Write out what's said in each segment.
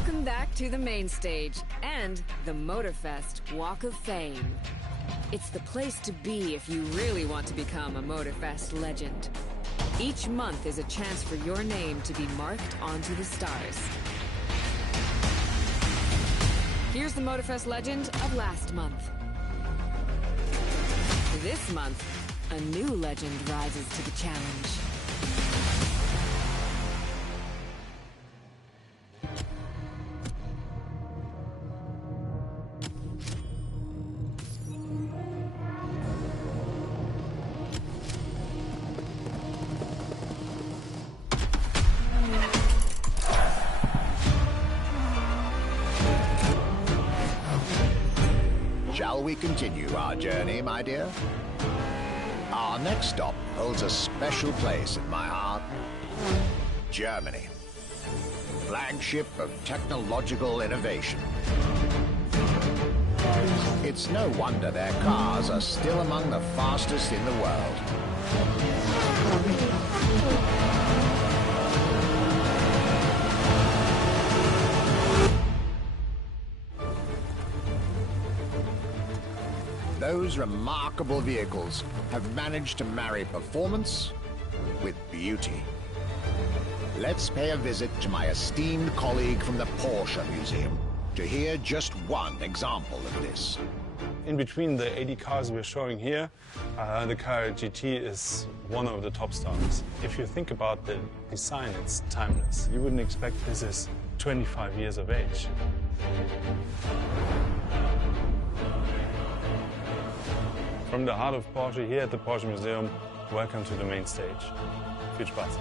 Welcome back to the main stage and the Motorfest Walk of Fame. It's the place to be if you really want to become a Motorfest legend. Each month is a chance for your name to be marked onto the stars. Here's the Motorfest legend of last month. This month, a new legend rises to the challenge. Shall we continue our journey, my dear? Our next stop holds a special place in my heart. Germany. Flagship of technological innovation. It's no wonder their cars are still among the fastest in the world. Those remarkable vehicles have managed to marry performance with beauty. Let's pay a visit to my esteemed colleague from the Porsche Museum to hear just one example of this. In between the 80 cars we're showing here, the car GT is one of the top stars. If you think about the design, it's timeless. You wouldn't expect this is 25 years of age. From the heart of Porsche here at the Porsche Museum, welcome to the main stage. Viel Spaß.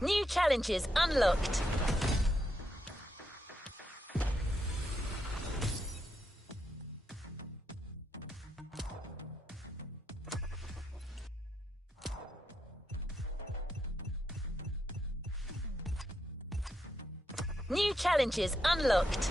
New challenges unlocked. New challenges unlocked.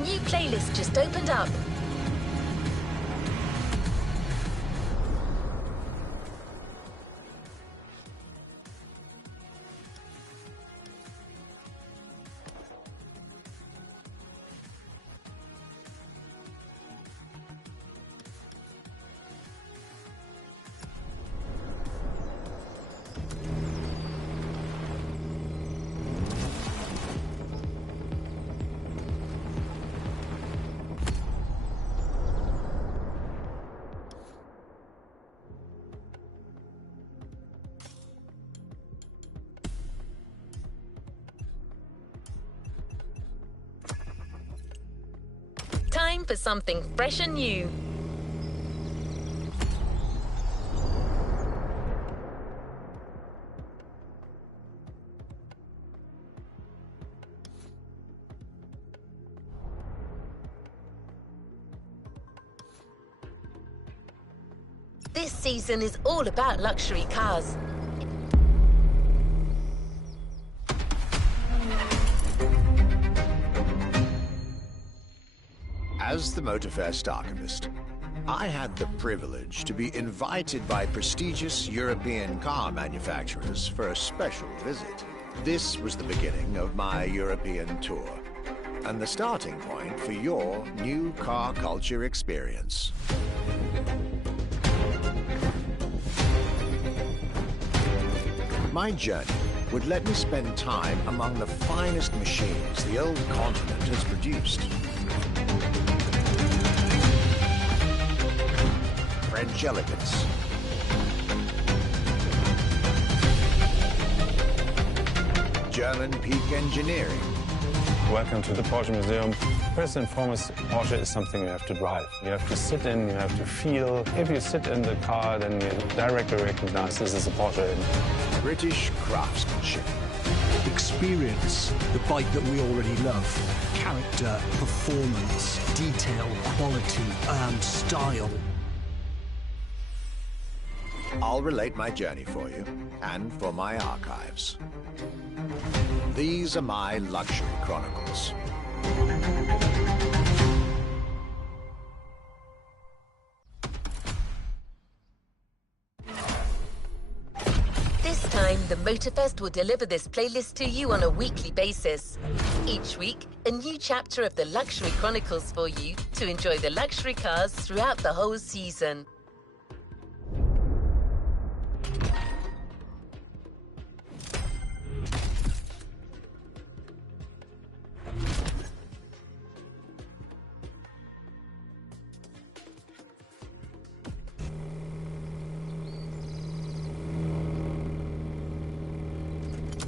new playlist just opened up. Time for something fresh and new. This season is all about luxury cars. As the Motorfest archivist, I had the privilege to be invited by prestigious European car manufacturers for a special visit. This was the beginning of my European tour, and the starting point for your new car culture experience. My journey would let me spend time among the finest machines the old continent has produced. French elegance, German peak engineering. Welcome to the Porsche Museum. First and foremost, Porsche is something you have to drive. You have to sit in, you have to feel. If you sit in the car, then you directly recognize this is a Porsche. British craftsmanship. Experience the bike that we already love. Character, performance, detail, quality, and style. I'll relate my journey for you, and for my archives. These are my luxury chronicles. This time, the Motorfest will deliver this playlist to you on a weekly basis. Each week, a new chapter of the Luxury Chronicles for you to enjoy the luxury cars throughout the whole season.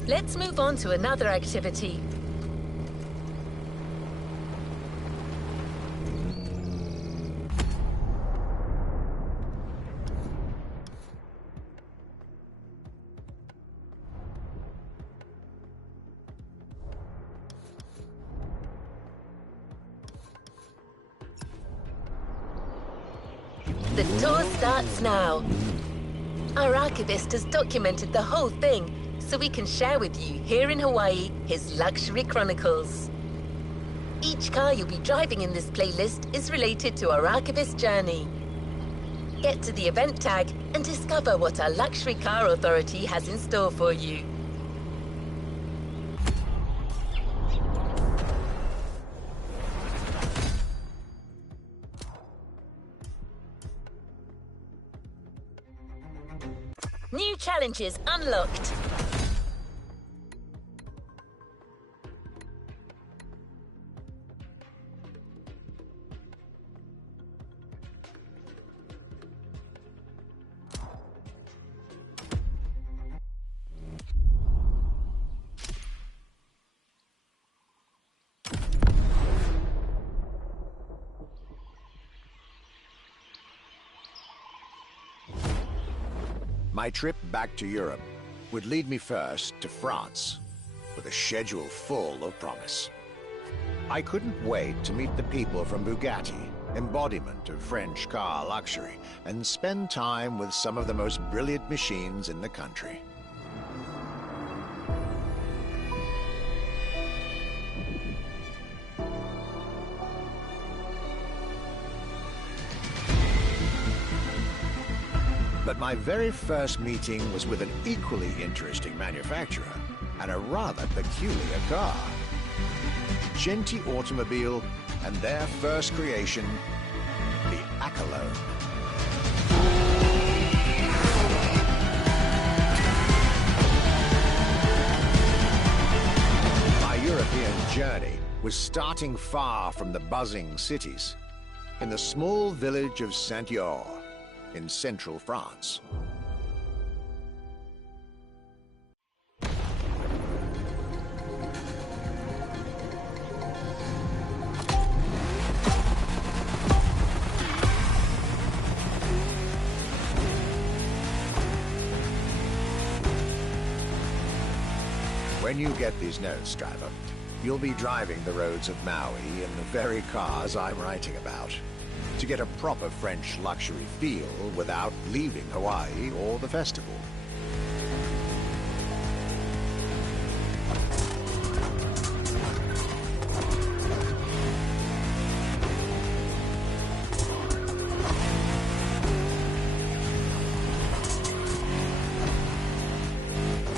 Let's move on to another activity. The tour starts now. Our archivist has documented the whole thing, so we can share with you here in Hawaii his luxury chronicles. Each car you'll be driving in this playlist is related to our archivist journey. Get to the event tag and discover what our luxury car authority has in store for you. New challenges unlocked. My trip back to Europe would lead me first to France, with a schedule full of promise. I couldn't wait to meet the people from Bugatti, embodiment of French car luxury, and spend time with some of the most brilliant machines in the country. But my very first meeting was with an equally interesting manufacturer and a rather peculiar car. Genti Automobile and their first creation, the Accolone. My European journey was starting far from the buzzing cities, in the small village of Saint-Yor, in central France. When you get these notes, driver, you'll be driving the roads of Maui in the very cars I'm writing about, to get a proper French luxury feel without leaving Hawaii or the festival.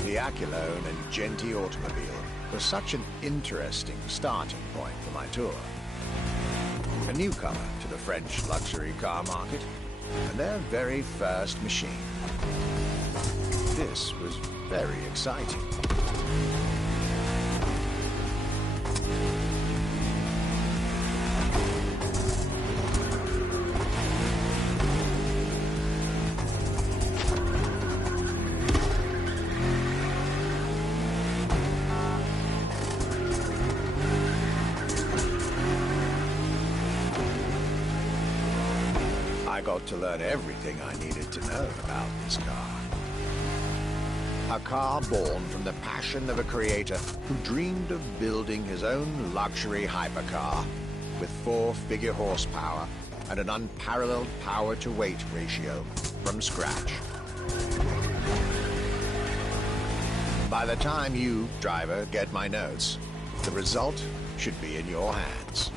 The Accolone and Genti Automobile was such an interesting starting point for my tour. A newcomer to the French luxury car market, and their very first machine. This was very exciting. I got to learn everything I needed to know about this car. A car born from the passion of a creator who dreamed of building his own luxury hypercar with 4-figure horsepower and an unparalleled power-to-weight ratio from scratch. By the time you, driver, get my notes, the result should be in your hands.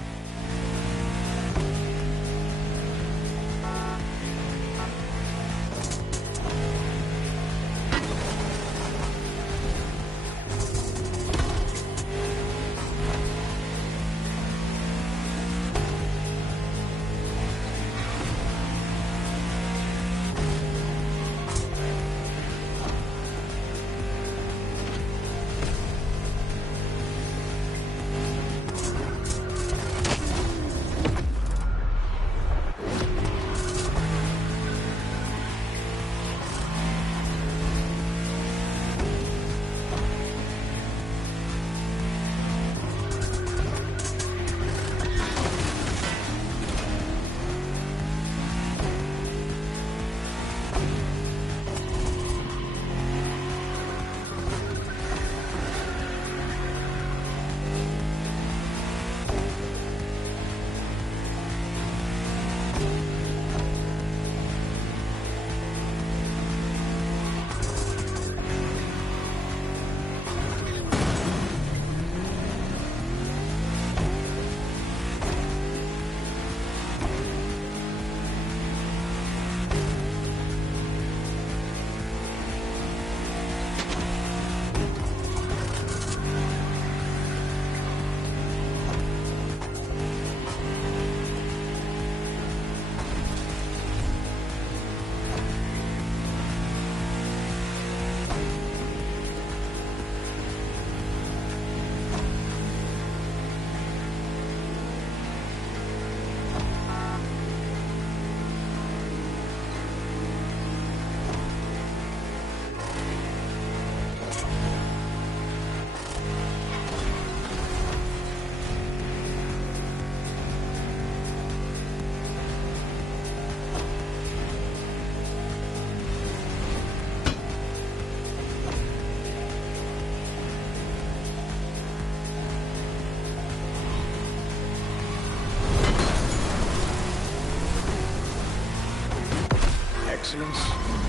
Excellence,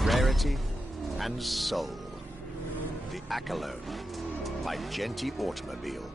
rarity, and soul. The Accolone by Genti Automobile.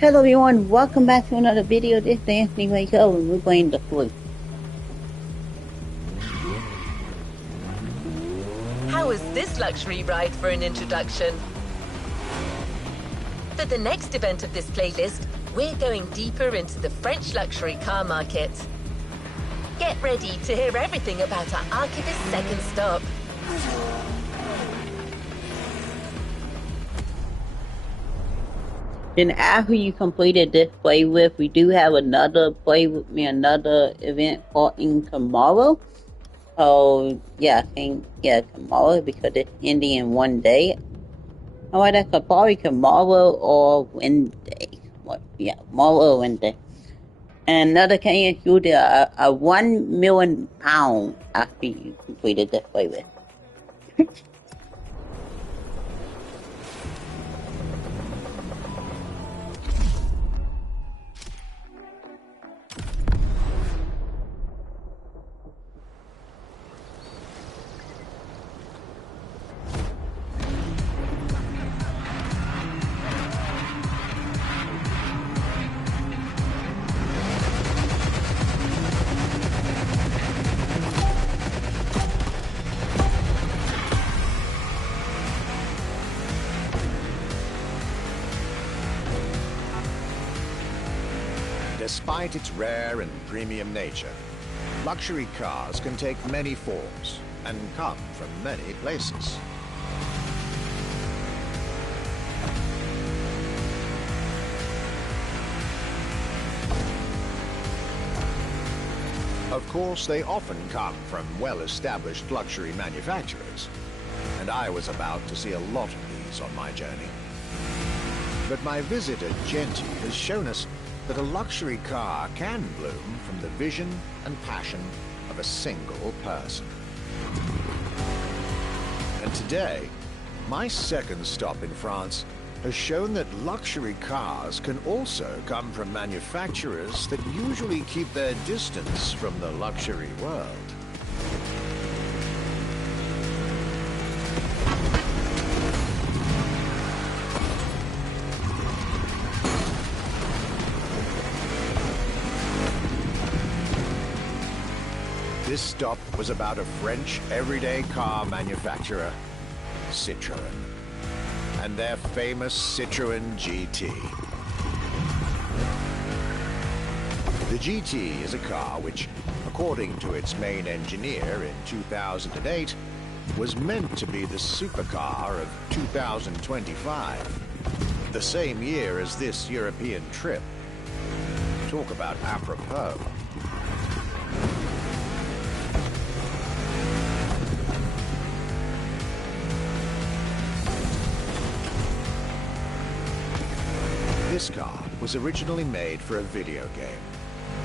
Hello everyone, welcome back to another video. This is Anthony Waco and we're playing The Flu. How was this luxury ride for an introduction? For the next event of this playlist, we're going deeper into the French luxury car market. Get ready to hear everything about our Archivist's second stop. Then after you completed this playlist, we do have another another event starting tomorrow. Oh yeah, I think tomorrow because it's ending in one day. Alright, that's probably tomorrow or Wednesday. Tomorrow or Wednesday. And another can include a £1 million after you completed this playlist. Despite its rare and premium nature, luxury cars can take many forms and come from many places. Of course, they often come from well-established luxury manufacturers, and I was about to see a lot of these on my journey. But my visit at Genti has shown us that a luxury car can bloom from the vision and passion of a single person. And today, my second stop in France has shown that luxury cars can also come from manufacturers that usually keep their distance from the luxury world. This stop was about a French everyday car manufacturer, Citroën, and their famous Citroën GT. The GT is a car which, according to its main engineer in 2008, was meant to be the supercar of 2025, the same year as this European trip. Talk about apropos. This car was originally made for a video game,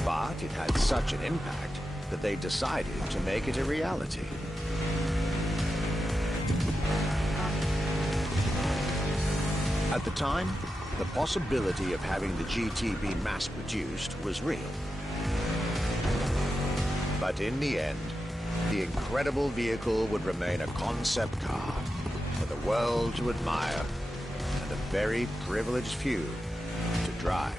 but it had such an impact that they decided to make it a reality. At the time, the possibility of having the GT be mass-produced was real. But in the end, the incredible vehicle would remain a concept car for the world to admire and a very privileged few to drive.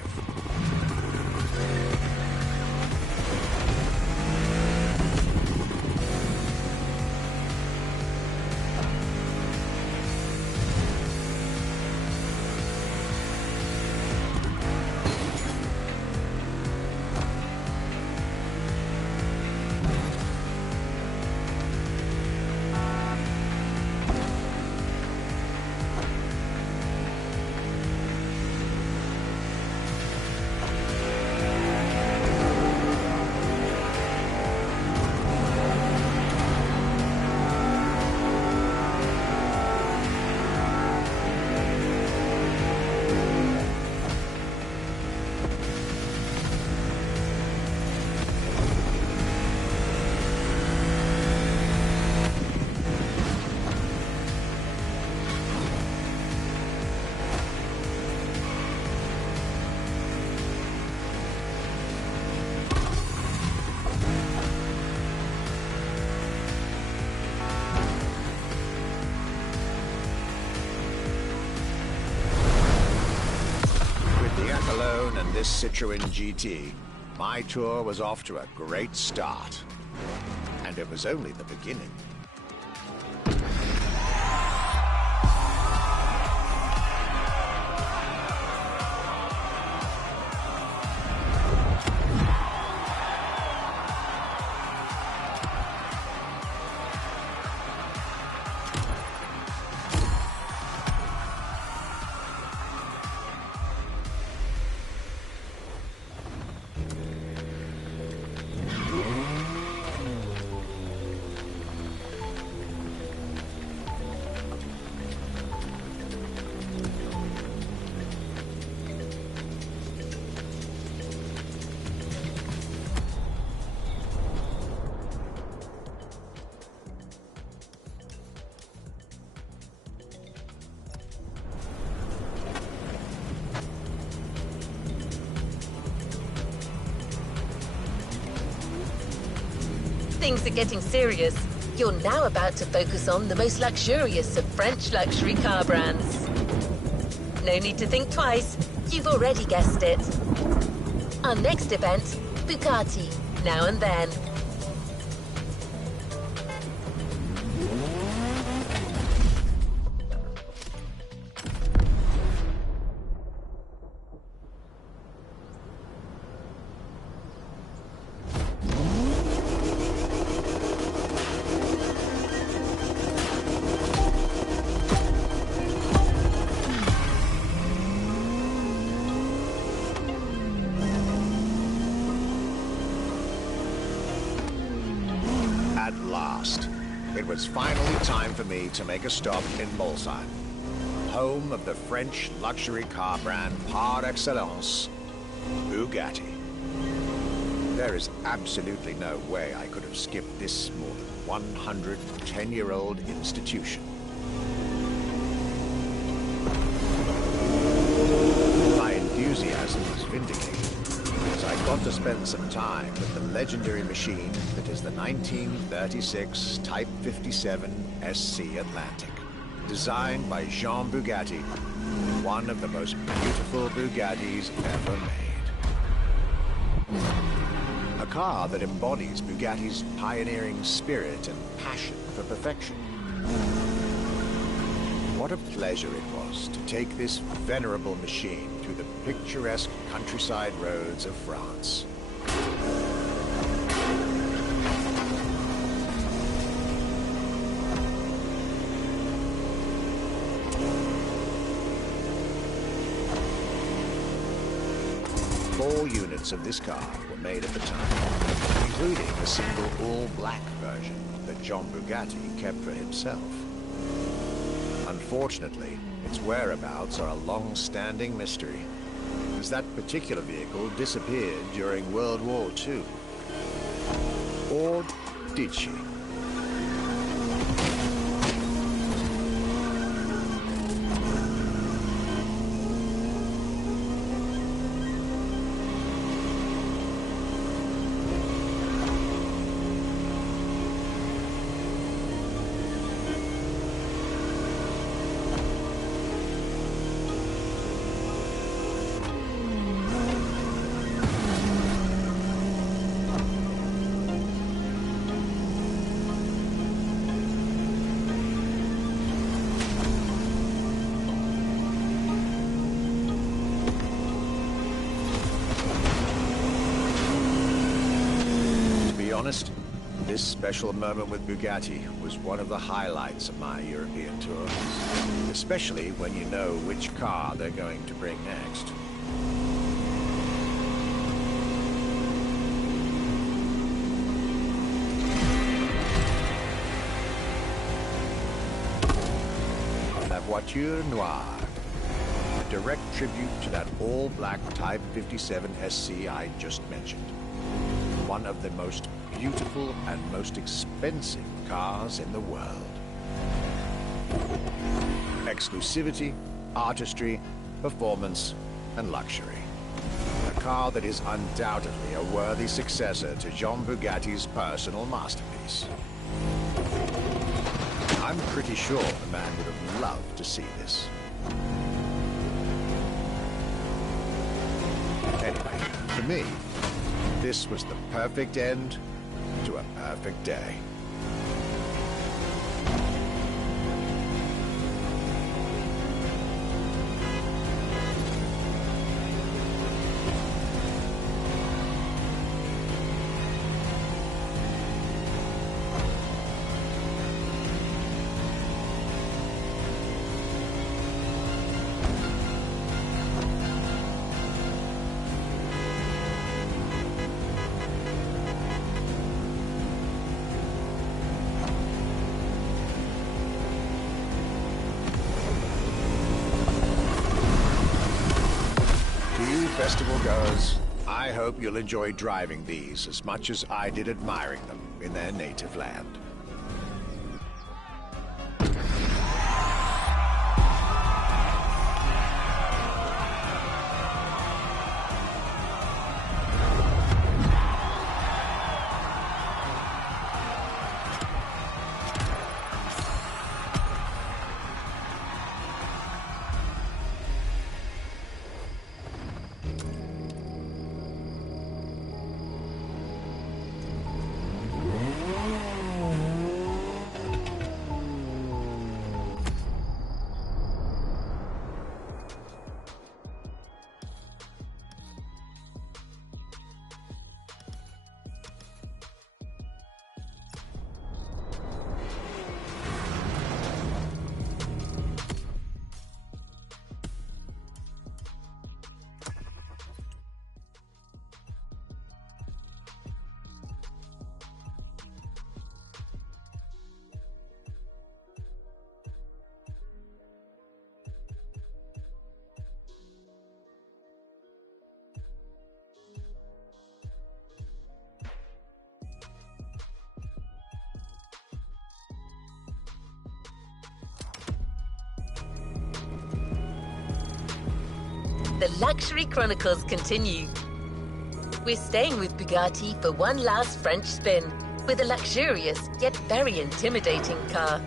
this Citroën GT, my tour was off to a great start. And it was only the beginning. Things are getting serious. You're now about to focus on the most luxurious of French luxury car brands. No need to think twice. You've already guessed it. Our next event, Bugatti, now and then. At last, it was finally time for me to make a stop in Mulsanne, home of the French luxury car brand par excellence, Bugatti. There is absolutely no way I could have skipped this more than 110-year-old institution. My enthusiasm was vindicated, as I got to spend some time with the legendary machine that is the 1936 Type 57 SC Atlantic, designed by Jean Bugatti, one of the most beautiful Bugattis ever made. A car that embodies Bugatti's pioneering spirit and passion for perfection. What a pleasure it was to take this venerable machine through the picturesque countryside roads of France. Four units of this car were made at the time, including a single all-black version that Jean Bugatti kept for himself. Unfortunately, its whereabouts are a long-standing mystery, as that particular vehicle disappeared during World War II. Or did she? Honest, this special moment with Bugatti was one of the highlights of my European tours, especially when you know which car they're going to bring next. La Voiture Noire, a direct tribute to that all-black Type 57 SC I just mentioned. One of the most beautiful and most expensive cars in the world. Exclusivity, artistry, performance, and luxury. A car that is undoubtedly a worthy successor to Jean Bugatti's personal masterpiece. I'm pretty sure the man would have loved to see this. Anyway, for me, this was the perfect end to a perfect day. Festival goers, I hope you'll enjoy driving these as much as I did admiring them in their native land. The Luxury Chronicles continue. We're staying with Bugatti for one last French spin with a luxurious yet very intimidating car.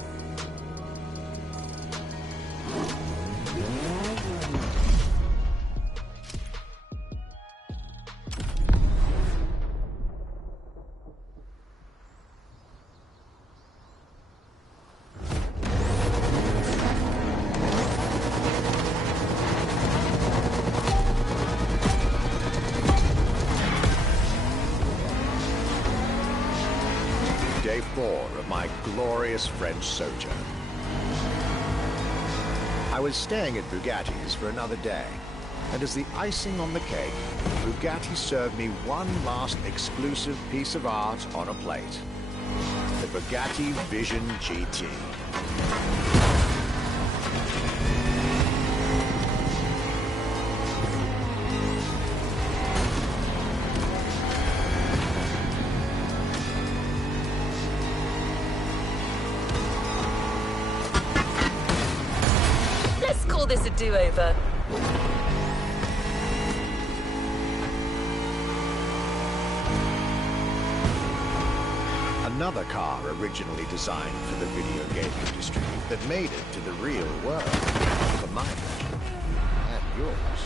Day 4 of my glorious French sojourn. I was staying at Bugatti's for another day, and as the icing on the cake, Bugatti served me one last exclusive piece of art on a plate. The Bugatti Vision GT. Call this a do-over. Another car originally designed for the video game industry that made it to the real world, for my pleasure, and yours.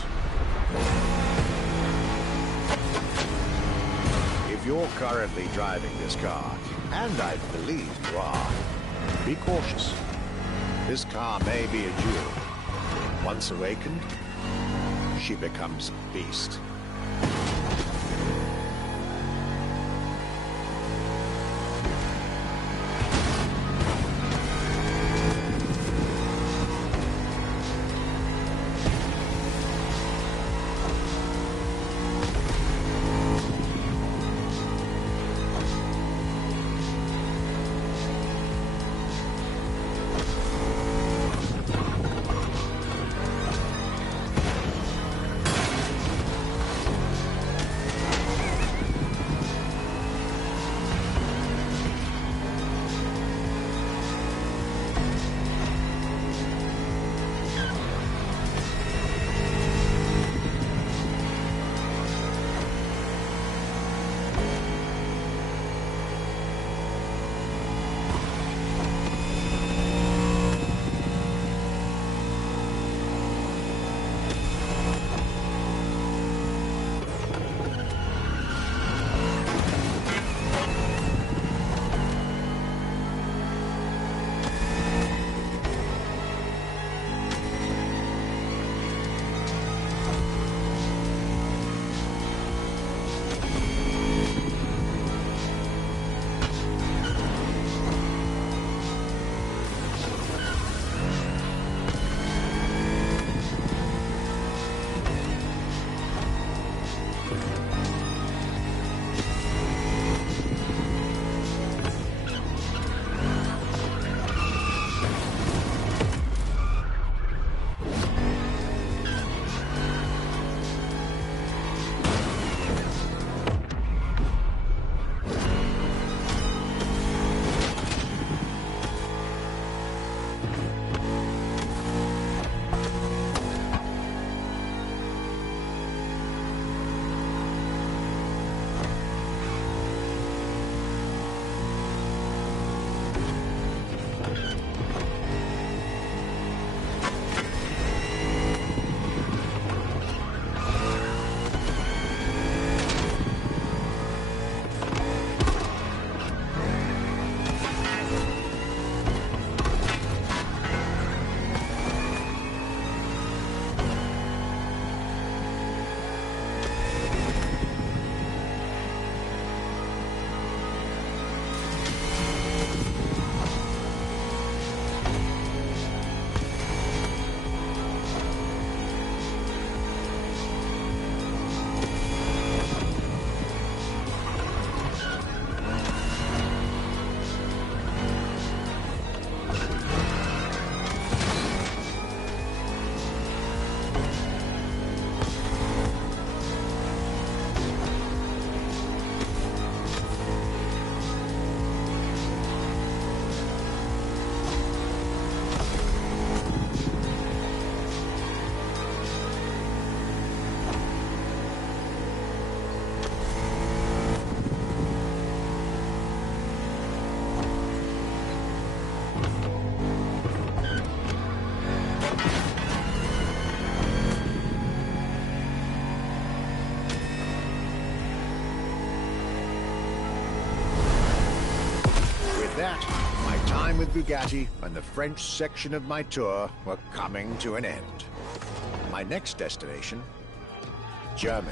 If you're currently driving this car, and I believe you are, be cautious. This car may be a jewel. Once awakened, she becomes a beast. With that, my time with Bugatti and the French section of my tour were coming to an end. My next destination, Germany.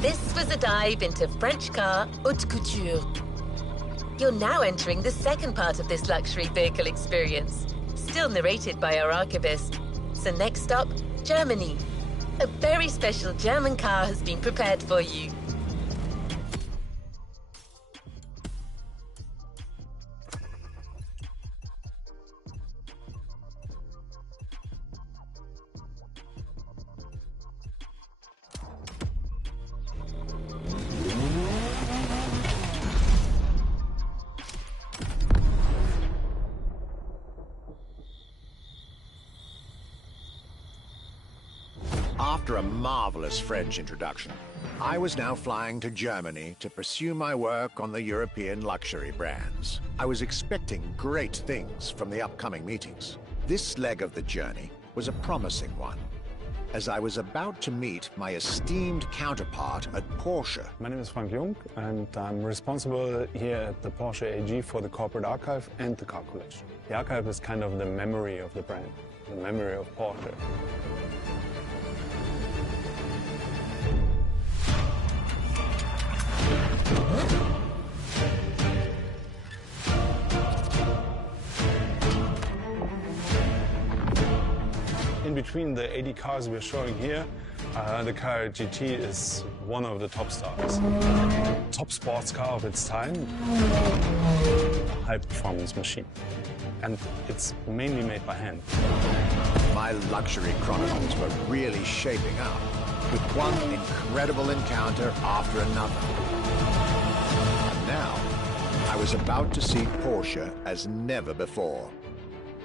This was a dive into French car haute couture. You're now entering the second part of this luxury vehicle experience, still narrated by our archivist. So next stop, Germany. A very special German car has been prepared for you. After a marvelous French introduction, I was now flying to Germany to pursue my work on the European luxury brands. I was expecting great things from the upcoming meetings. This leg of the journey was a promising one, as I was about to meet my esteemed counterpart at Porsche. My name is Frank Jung, and I'm responsible here at the Porsche AG for the corporate archive and the car collection. The archive is kind of the memory of the brand, the memory of Porsche. In between the 80 cars we're showing here, the car GT is one of the top stars. Top sports car of its time, a high-performance machine. And it's mainly made by hand. My luxury chronicles were really shaping up, with one incredible encounter after another. And now, I was about to see Porsche as never before,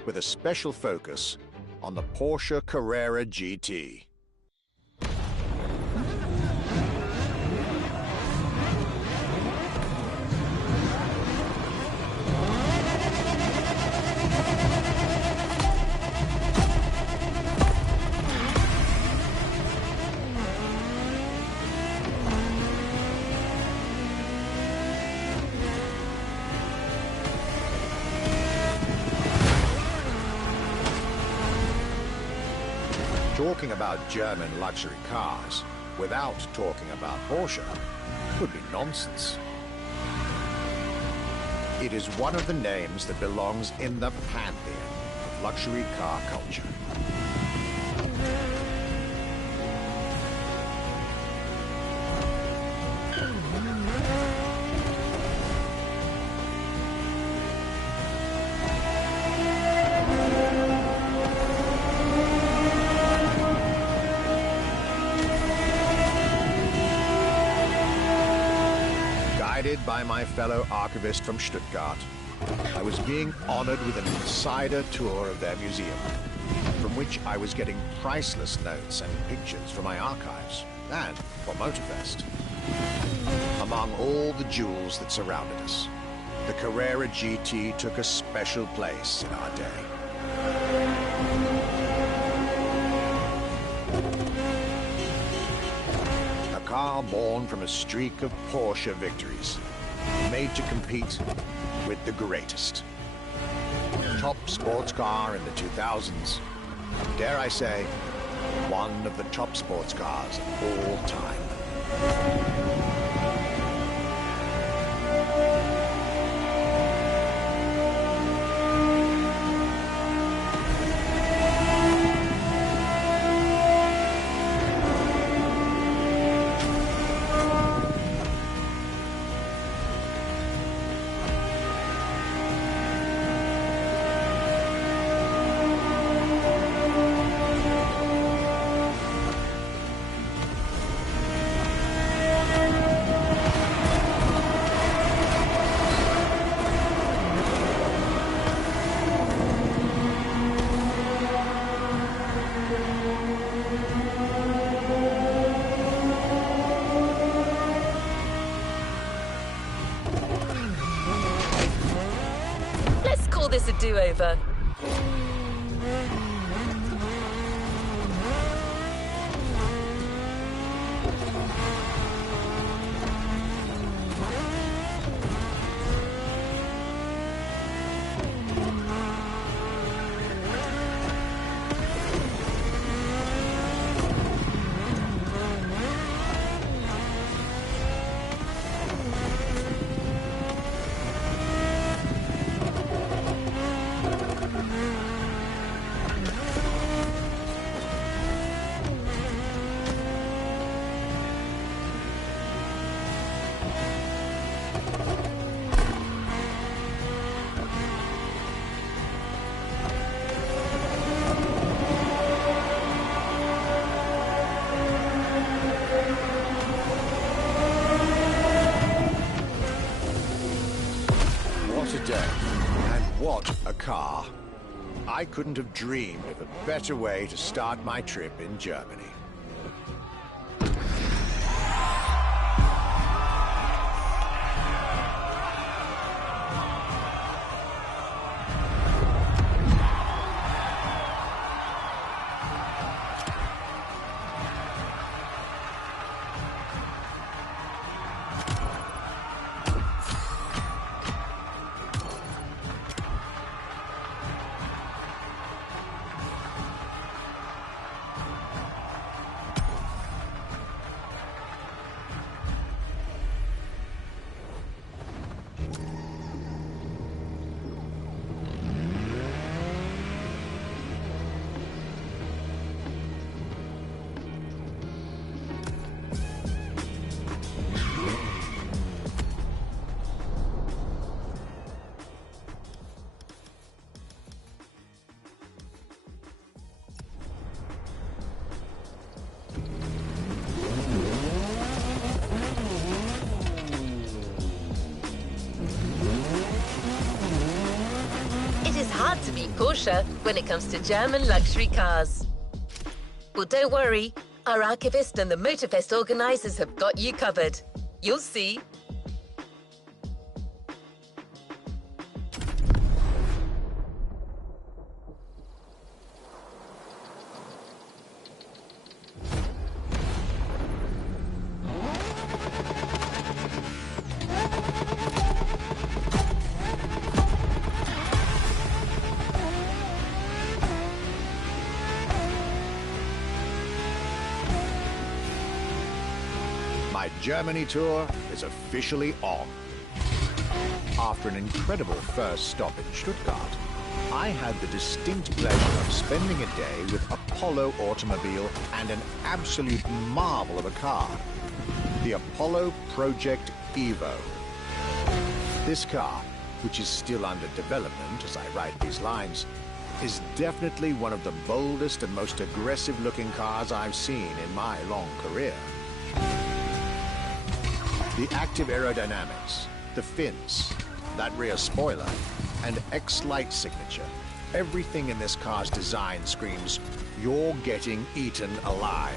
with a special focus on the Porsche Carrera GT. Talking about German luxury cars without talking about Porsche would be nonsense. It is one of the names that belongs in the pantheon of luxury car culture. Guided by my fellow archivist from Stuttgart, I was being honored with an insider tour of their museum, from which I was getting priceless notes and pictures from my archives, and for Motorfest. Among all the jewels that surrounded us, the Carrera GT took a special place in our day. A car born from a streak of Porsche victories, made to compete with the greatest. Top sports car in the 2000s, dare I say, one of the top sports cars of all time. do-over. What a day, and what a car. I couldn't have dreamed of a better way to start my trip in Germany. Hard to beat Porsche when it comes to German luxury cars. Well, don't worry, our archivist and the Motorfest organizers have got you covered. You'll see. My Germany tour is officially on. After an incredible first stop in Stuttgart, I had the distinct pleasure of spending a day with Apollo Automobile and an absolute marvel of a car, the Apollo Project Evo. This car, which is still under development as I write these lines, is definitely one of the boldest and most aggressive-looking cars I've seen in my long career. The active aerodynamics, the fins, that rear spoiler, and X-Light signature, everything in this car's design screams, you're getting eaten alive.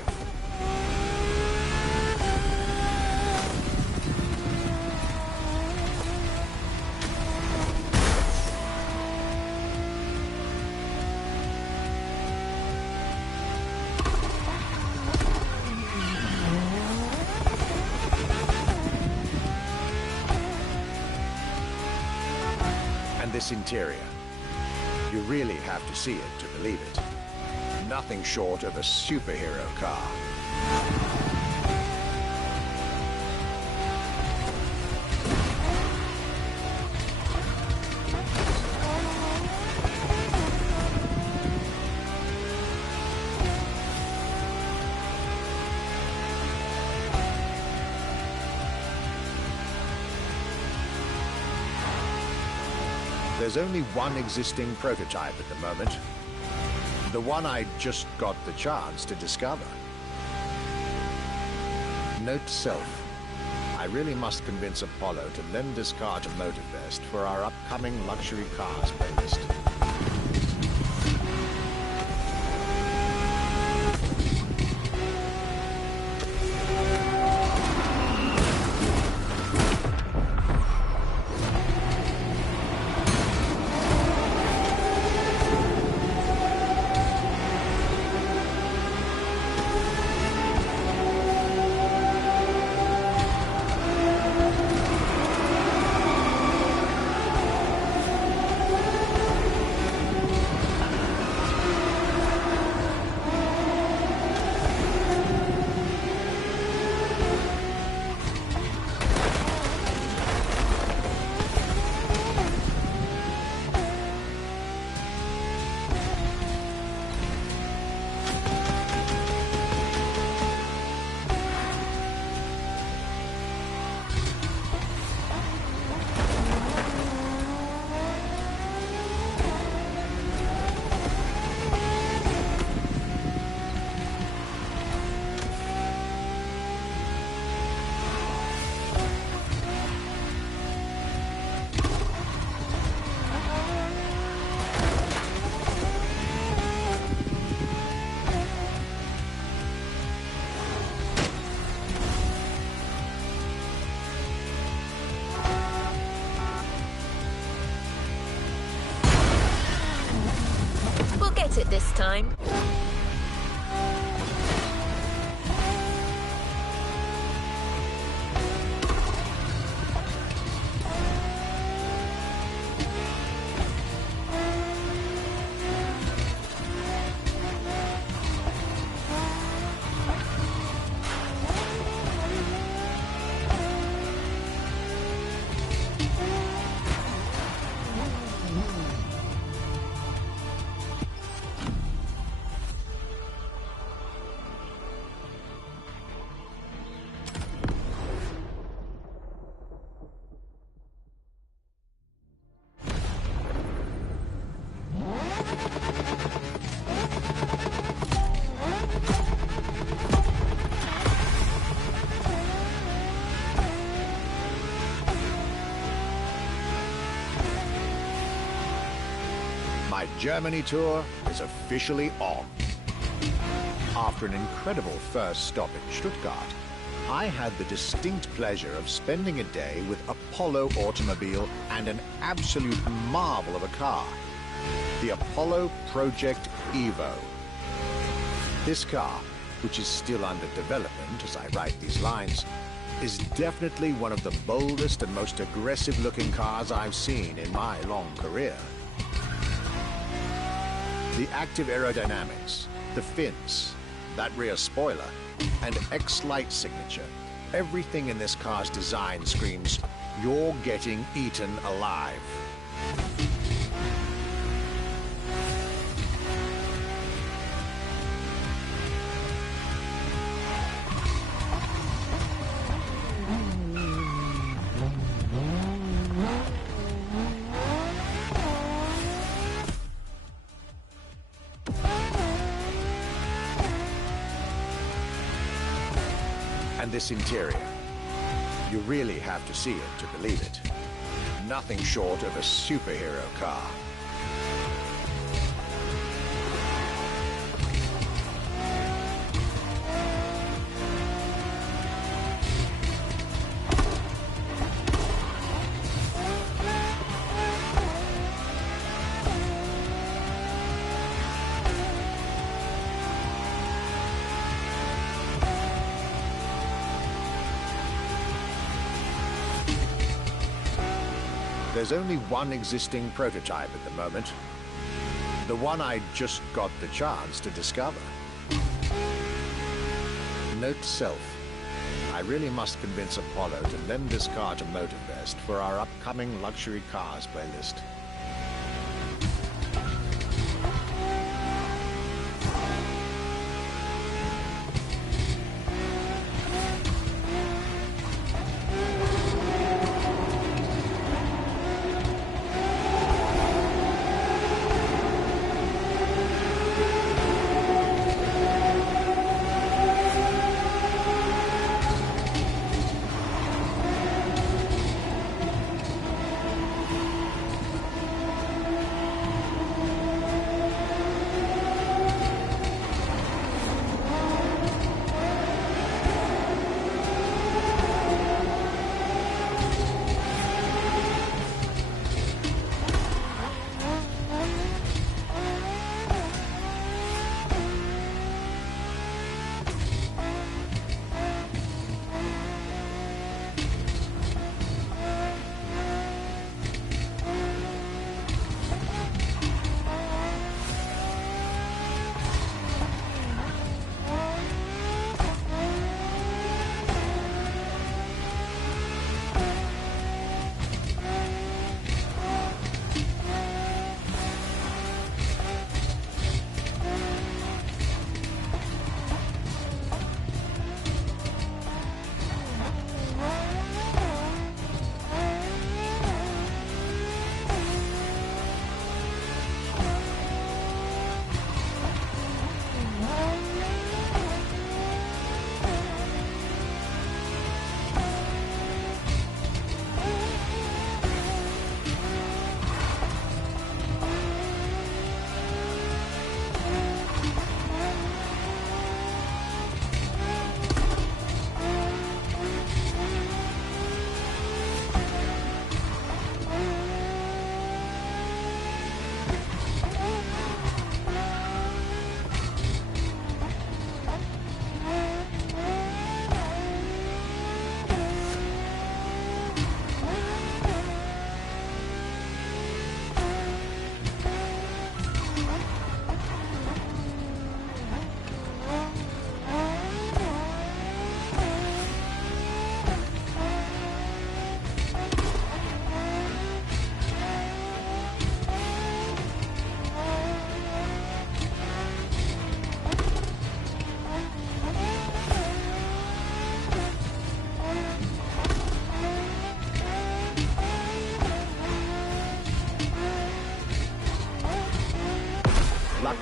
This interior, you really have to see it to believe it. Nothing short of a superhero car. There's only one existing prototype at the moment. The one I just got the chance to discover. Note to self, I really must convince Apollo to lend this car to Motorfest for our upcoming luxury cars playlist. it this time. My Germany tour is officially on. After an incredible first stop in Stuttgart, I had the distinct pleasure of spending a day with Apollo Automobile and an absolute marvel of a car, the Apollo Project Evo. This car, which is still under development as I write these lines, is definitely one of the boldest and most aggressive-looking cars I've seen in my long career. The active aerodynamics, the fins, that rear spoiler, and X-Light signature, everything in this car's design screams, you're getting eaten alive. And this interior, you really have to see it to believe it. Nothing short of a superhero car. There's only one existing prototype at the moment. The one I just got the chance to discover. Note to self, I really must convince Apollo to lend this car to Motorfest for our upcoming luxury cars playlist.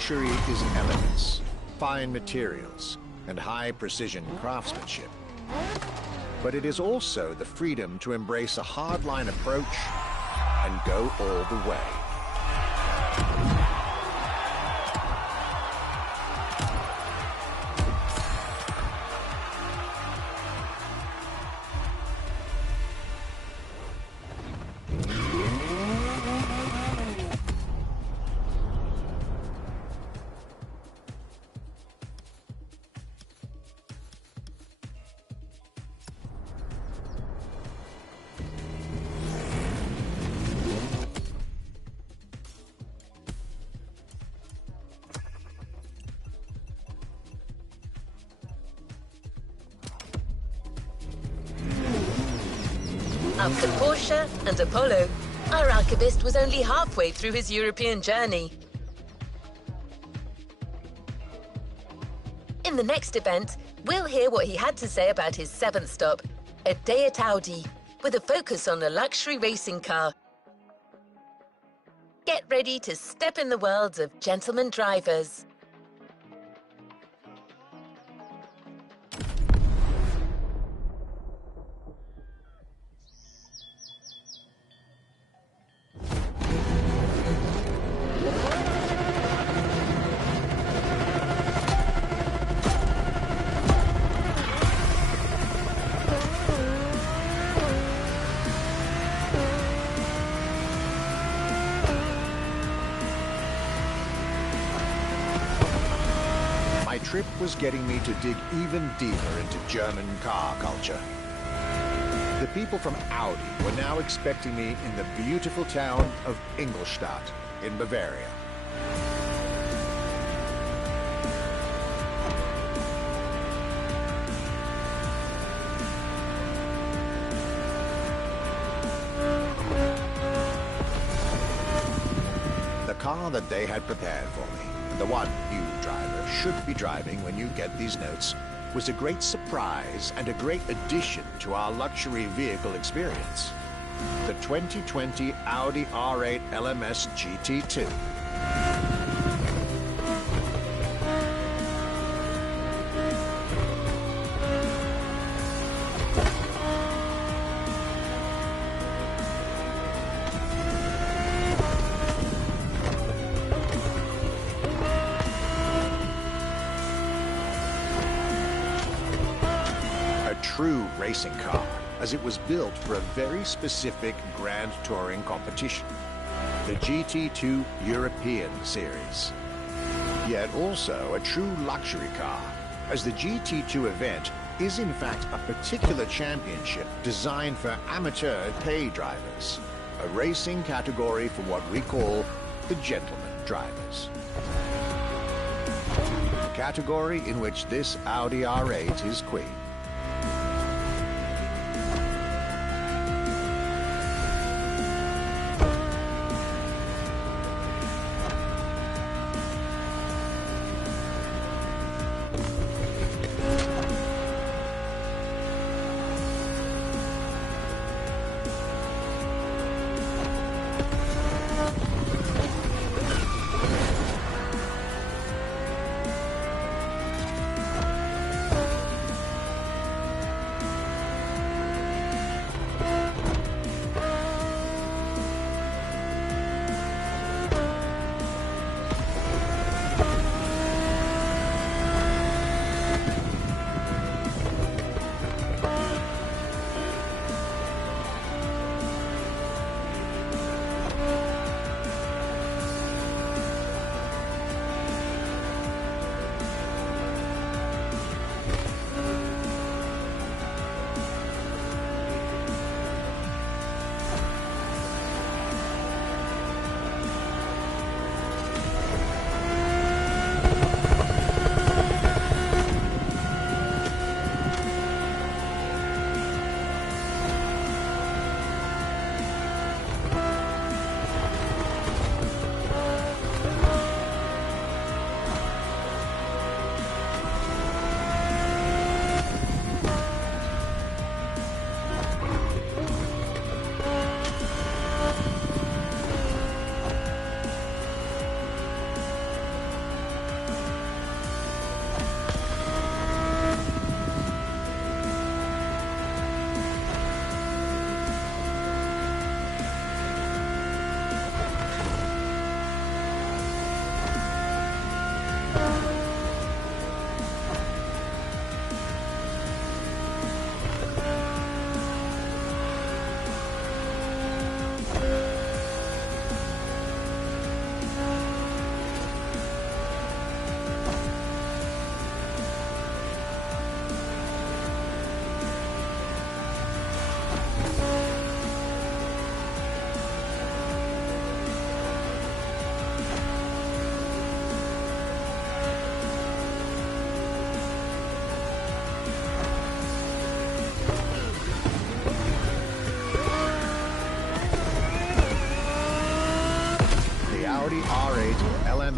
luxury is elegance, fine materials, and high-precision craftsmanship. But it is also the freedom to embrace a hardline approach and go all the way. After Porsche and Apollo, our archivist was only halfway through his European journey. In the next event, we'll hear what he had to say about his seventh stop, a day at Audi, with a focus on a luxury racing car. Get ready to step in the world of gentleman drivers. My trip was getting me to dig even deeper into German car culture. The people from Audi were now expecting me in the beautiful town of Ingolstadt in Bavaria. The car that they had prepared for me, the one you driver should be driving when you get these notes, was a great surprise and a great addition to our luxury vehicle experience. The 2020 Audi R8 LMS GT2. True racing car, as it was built for a very specific grand touring competition, the GT2 European Series. Yet also a true luxury car, as the GT2 event is in fact a particular championship designed for amateur pay drivers, a racing category for what we call the gentleman drivers. A category in which this Audi R8 is queen.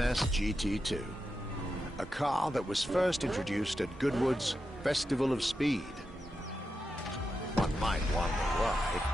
MS GT2, a car that was first introduced at Goodwood's Festival of Speed. One might wonder why.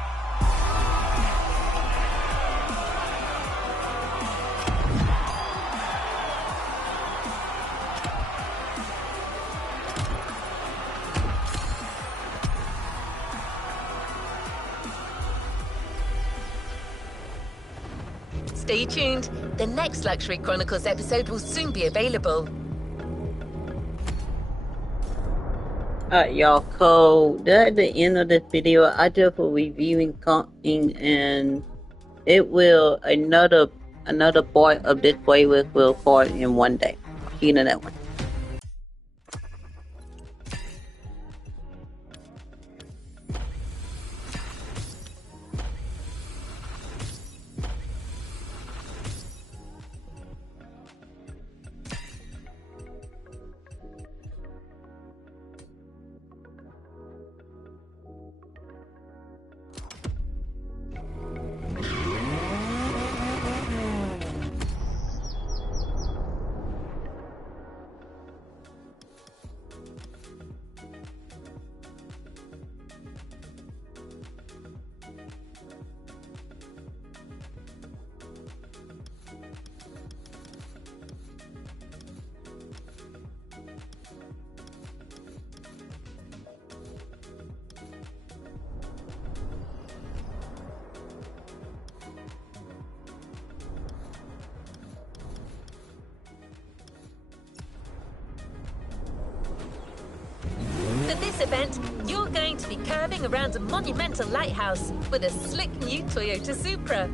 Stay tuned. The next Luxury Chronicles episode will soon be available. Alright, y'all. So that's the end of this video. I just will reviewing something, and it will another part of this playlist will start in one day. See you in that one. For this event, you're going to be curving around a monumental lighthouse with a slick new Toyota Supra.